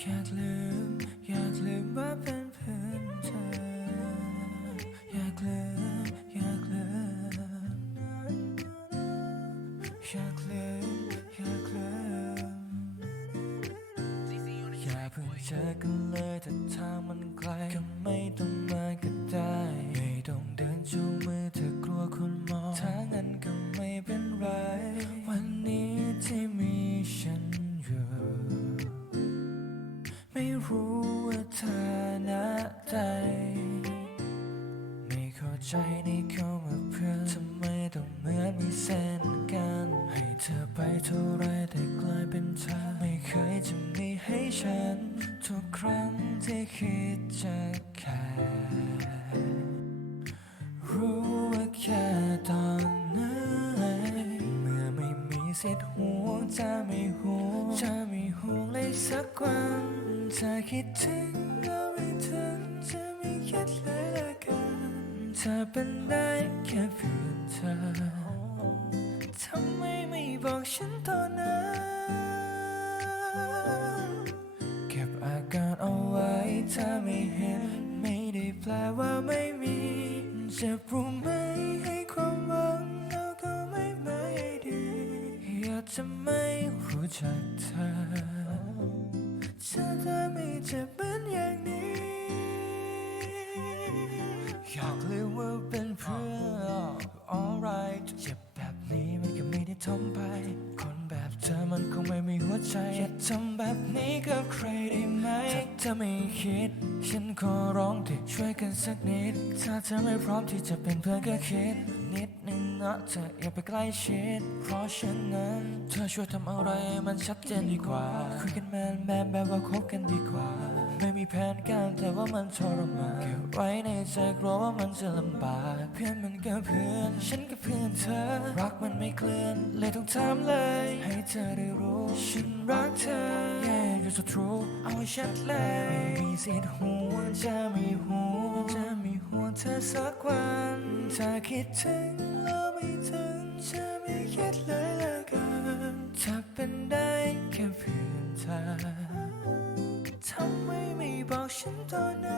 อยากลืม อยากลืมว่าเป็นเพื่อนเธอ อยากลืม อยากลืม อยากลืม อยากลืม อย่าเพิ่งเจอกันเลยแต่ทางมันไกลก็ไม่ต้อง ไม่รู้ว่าเธอหน้าใดไม่เข้าใจในคำว่าเพื่อทำไมต้องเหมือนมีเส้นกัน ให้เธอไปเท่าไรแต่กลายเป็นเธอ ไม่เคยจะมีให้ฉัน ทุกครั้งที่คิดจะแค่รู้ว่าแค่ตอนนั้นเมื่อไม่มีสิทธิ์ห่วงจะไม่ห่วงจะไม่ห่วงเลยสักวัน จะคิดถึงก็ไม่ถึงจะไม่คิดเลยละกันเธอเป็นได้แค่เพื่อนเธอทำไมไม่บอกฉันตอนนั้นเก็บอาการเอาไว้ถ้าไม่เห็น ไม่ได้แปลว่าไม่มีจะปรุงไหมให้ความหวังแล้วก็ไม่ไม่ดีอยากจะไม่รู้จักเธอ ธอได้ไม่เจ็บเหมือนอย่าง ธอมันคงไม่มีหัวใจ อย่าทำแบบนี้กับใครได้ไหม ถ้าเธอไม่คิด ฉันขอร้องเด็กช่วยกันสักนิด ถ้าเธอไม่พร้อมที่จะเป็นเพื่อนก็คิด นิดนึงนะเธออย่าไปใกล้ชิด เพราะฉะนั้น เธอช่วยทำอะไรมันชัดเจนดีกว่า คุยกันแมนแมนแบบว่าคบกันดีกว่า ไม่มีแผนการแต่ว่ามันทรมานเก็บไว้ในใจกลัวว่ามันจะลำบากเพื่อนมันก็เพื่อน ฉันก็เพื่อนเธอ รักมันไม่เคลื่อน เลยต้องถามเลย ให้เธอได้รู้ฉันรักเธอ Yeah you're so true เอาให้ชัดเลยไม่มีสิทธิ์ห่วงจะมีห่วงจะมีห่วงเธอสักวันถ้าคิดถึงแล้วไม่ถึงจะไม่คิดเลยอักกันถ้าเป็นได ฉันตอนนั้น